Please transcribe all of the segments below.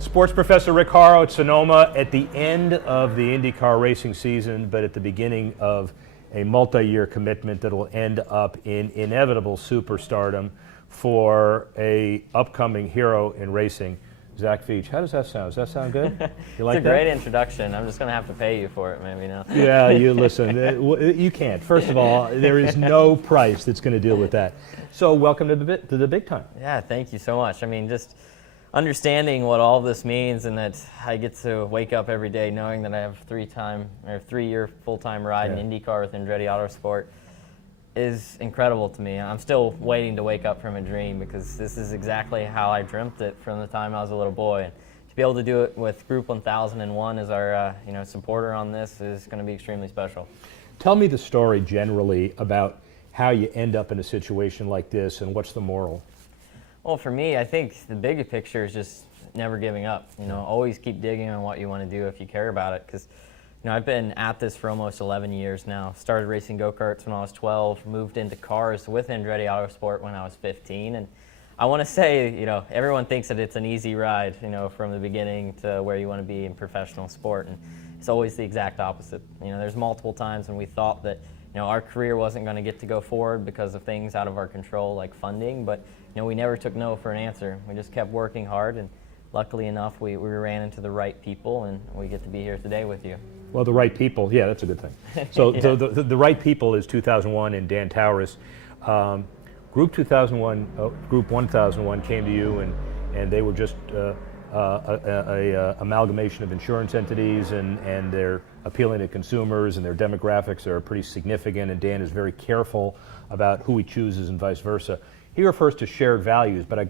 Sports professor Rick Horrow at Sonoma at the end of the IndyCar racing season, but at the beginning of a multi-year commitment that will end up in inevitable superstardom for a upcoming hero in racing, Zach Veach. How does that sound? Does that sound good? You like it's a great introduction. I'm just going to have to pay you for it maybe now. Yeah, you listen. You can't. First of all, there is no price that's going to deal with that. So welcome to the big time. Yeah, thank you so much. I mean, just understanding what all of this means and that I get to wake up every day knowing that I have a 3-year full-time ride in IndyCar with Andretti Autosport is incredible to me. I'm still waiting to wake up from a dream because this is exactly how I dreamt it from the time I was a little boy. And to be able to do it with Group 1001 as our supporter on this is going to be extremely special. Tell me the story generally about how you end up in a situation like this and what's the moral. Well, for me, I think the bigger picture is just never giving up. Always keep digging on what you want to do if you care about it. Because, I've been at this for almost 11 years now. Started racing go-karts when I was 12, moved into cars with Andretti Autosport when I was 15. And I want to say, everyone thinks that it's an easy ride, from the beginning to where you want to be in professional sport. And it's always the exact opposite. There's multiple times when we thought that, our career wasn't going to get to go forward because of things out of our control like funding, but we never took no for an answer. We just kept working hard, and luckily enough, we ran into the right people, and we get to be here today with you. Well, the right people, yeah, that's a good thing. So yeah. the right people is 2001 and Dan Tauris. Group 1001 came to you, and they were just a amalgamation of insurance entities, and they're appealing to consumers, and their demographics are pretty significant, and Dan is very careful about who he chooses and vice versa. He refers to shared values, but I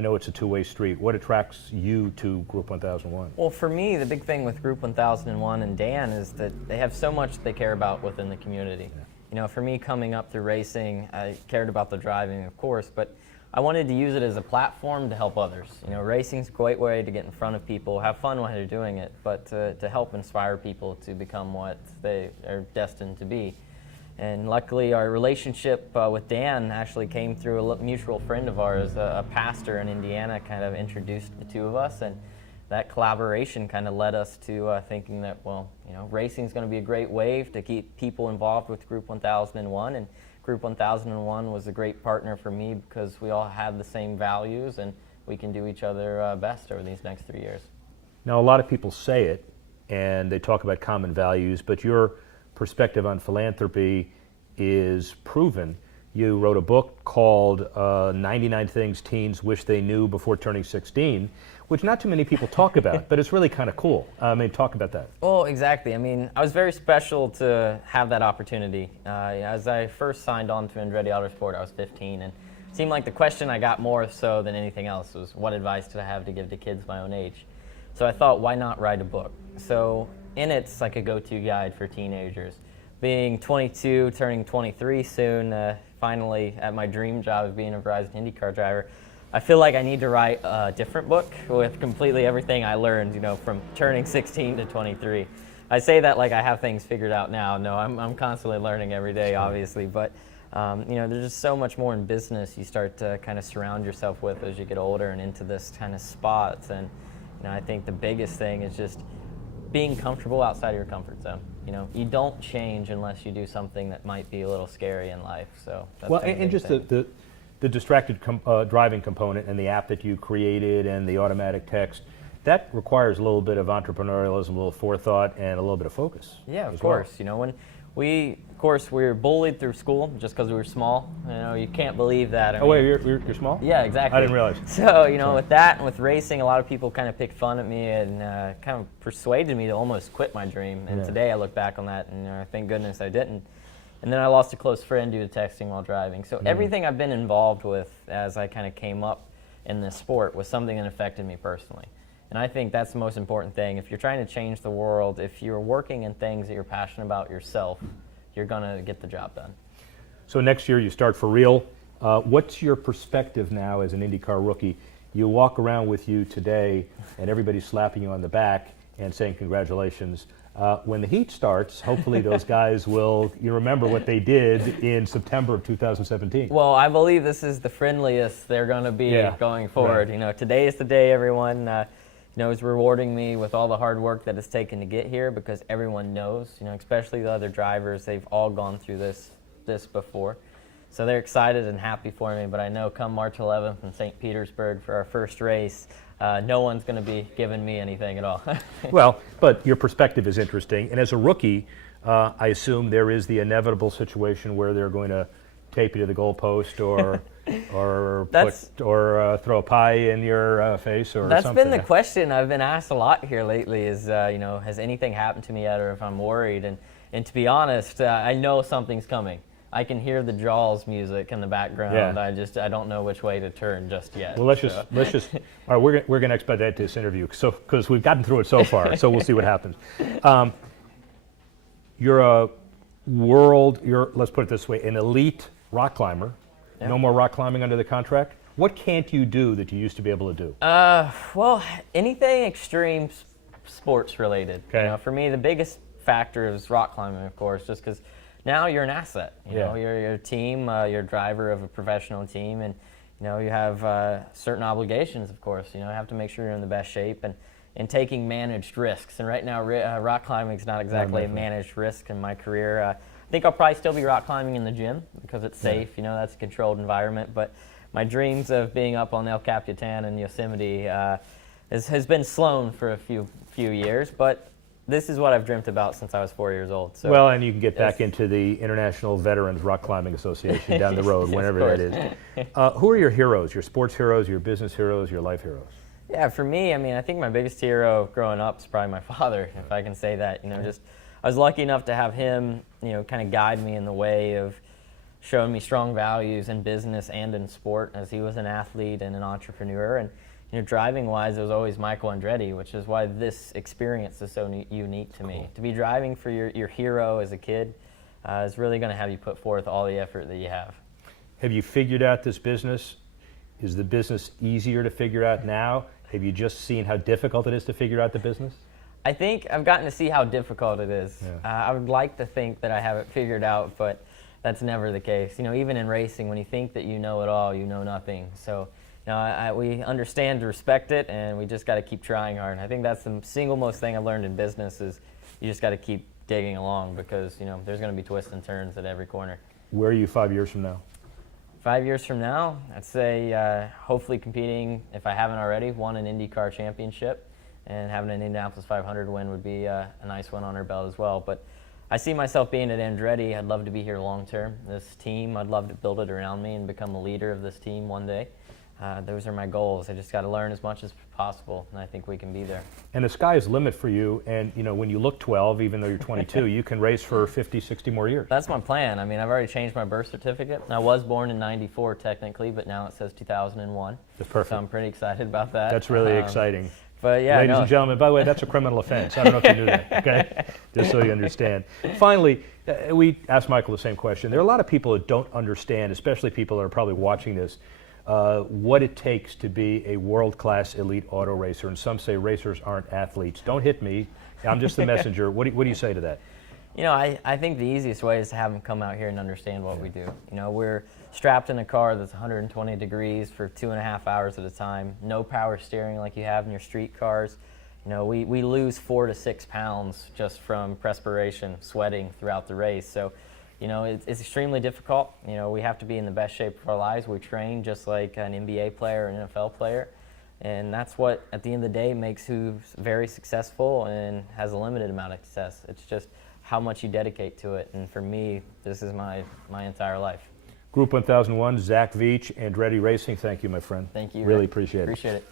know it's a two-way street. What attracts you to Group 1001? Well, for me, the big thing with Group 1001 and Dan is that they have so much they care about within the community. Yeah. For me, coming up through racing, I cared about the driving, of course, but I wanted to use it as a platform to help others. Racing's a great way to get in front of people, have fun while they're doing it, but to help inspire people to become what they are destined to be. And luckily, our relationship with Dan actually came through a mutual friend of ours, a pastor in Indiana, kind of introduced the two of us, and that collaboration kind of led us to thinking that, racing is going to be a great way to keep people involved with Group 1001, and Group 1001 was a great partner for me because we all have the same values, and we can do each other best over these next 3 years. Now, a lot of people say it, and they talk about common values, but your perspective on philanthropy is proven. You wrote a book called 99 Things Teens Wish They Knew Before Turning 16, which not too many people talk about, but it's really kind of cool. Talk about that. Well, exactly. I was very special to have that opportunity. As I first signed on to Andretti Autosport, I was 15, and it seemed like the question I got more so than anything else was, what advice did I have to give to kids my own age? So I thought, why not write a book? So in it, it's like a go-to guide for teenagers. Being 22, turning 23 soon, finally at my dream job of being a Verizon IndyCar driver, I feel like I need to write a different book with completely everything I learned, from turning 16 to 23. I say that like I have things figured out now. No, I'm constantly learning every day, obviously, but there's just so much more in business you start to kind of surround yourself with as you get older and into this kind of spots. And I think the biggest thing is just being comfortable outside of your comfort zone. You don't change unless you do something that might be a little scary in life. So that's and just the distracted driving component and the app that you created and the automatic text, that requires a little bit of entrepreneurialism, a little forethought, and a little bit of focus. Yeah, of course. When we were bullied through school just because we were small. You can't believe that. Wait, you're small? Yeah, exactly. I didn't realize. So, with that and with racing, a lot of people kind of picked fun at me and kind of persuaded me to almost quit my dream. And today I look back on that and thank goodness I didn't. And then I lost a close friend due to texting while driving. So everything I've been involved with as I kind of came up in this sport was something that affected me personally. And I think that's the most important thing. If you're trying to change the world, if you're working in things that you're passionate about yourself, you're going to get the job done. So next year you start for real. What's your perspective now as an IndyCar rookie? You walk around with you today and everybody's slapping you on the back and saying congratulations. When the heat starts, hopefully those guys will, you remember what they did in September of 2017. Well, I believe this is the friendliest they're going to be going forward. Right. Today is the day everyone is rewarding me with all the hard work that it's taken to get here, because everyone knows, especially the other drivers, they've all gone through this before. So they're excited and happy for me, but I know come March 11th in St. Petersburg for our first race, no one's going to be giving me anything at all. Well, but your perspective is interesting. And as a rookie, I assume there is the inevitable situation where they're going to tape you to the goalpost or throw a pie in your face or that's something. Been the question I've been asked a lot here lately is, has anything happened to me yet, or if I'm worried? And to be honest, I know something's coming. I can hear the Jaws music in the background. Yeah. I don't know which way to turn just yet. Well, let's just. All right, we're going to expedite this interview, because we've gotten through it so far. So we'll see what happens. You're let's put it this way, an elite rock climber. Yeah. No more rock climbing under the contract. What can't you do that you used to be able to do? Well, anything extreme sports related. Okay. For me, the biggest factor is rock climbing, of course, just because now you're an asset. You're a team, you're a driver of a professional team, and you have certain obligations, of course. You have to make sure you're in the best shape and taking managed risks. And right now, rock climbing is not exactly a managed risk in my career. I think I'll probably still be rock climbing in the gym because it's safe. That's a controlled environment. But my dreams of being up on El Capitan and Yosemite has been slown for a few years, but this is what I've dreamt about since I was 4 years old. So well, and you can get back into the International Veterans Rock Climbing Association down the road, whenever that is. Who are your heroes, your sports heroes, your business heroes, your life heroes? Yeah, for me, I think my biggest hero growing up is probably my father, if I can say that. I was lucky enough to have him, kind of guide me in the way of showing me strong values in business and in sport, as he was an athlete and an entrepreneur. And driving-wise, it was always Michael Andretti, which is why this experience is so unique to me. To be driving for your hero as a kid is really going to have you put forth all the effort that you have. Have you figured out this business? Is the business easier to figure out now? Have you just seen how difficult it is to figure out the business? I think I've gotten to see how difficult it is. Yeah. I would like to think that I have it figured out, but that's never the case. Even in racing, when you think that you know it all, you know nothing. So we understand to respect it, and we just got to keep trying hard. And I think that's the single most thing I've learned in business is you just got to keep digging along, because there's going to be twists and turns at every corner. Where are you 5 years from now? 5 years from now, I'd say hopefully competing, if I haven't already, won an IndyCar championship, and having an Indianapolis 500 win would be a nice one on our belt as well. But I see myself being at Andretti. I'd love to be here long term. This team, I'd love to build it around me and become a leader of this team one day. Those are my goals. I just got to learn as much as possible, and I think we can be there. And the sky's the limit for you, and when you look 12, even though you're 22, you can race for 50, 60 more years. That's my plan. I've already changed my birth certificate. I was born in '94 technically, but now it says 2001. That's perfect. So I'm pretty excited about that. That's really exciting. But yeah, ladies and gentlemen, by the way, that's a criminal offense. I don't know if you knew that, okay? Just so you understand. Finally, we asked Michael the same question. There are a lot of people that don't understand, especially people that are probably watching this, what it takes to be a world-class elite auto racer. And some say racers aren't athletes. Don't hit me. I'm just the messenger. What do you say to that? I think the easiest way is to have them come out here and understand what we do. We're strapped in a car that's 120 degrees for 2.5 hours at a time. No power steering like you have in your street cars. We lose 4 to 6 pounds just from perspiration, sweating throughout the race. So, it's extremely difficult. We have to be in the best shape of our lives. We train just like an NBA player or an NFL player. And that's what, at the end of the day, makes who's very successful and has a limited amount of success. It's just how much you dedicate to it. And for me, this is my entire life. Group 1001, Zach Veach, Andretti Racing, thank you, my friend. Thank you. Really Rick. appreciate it. Appreciate it.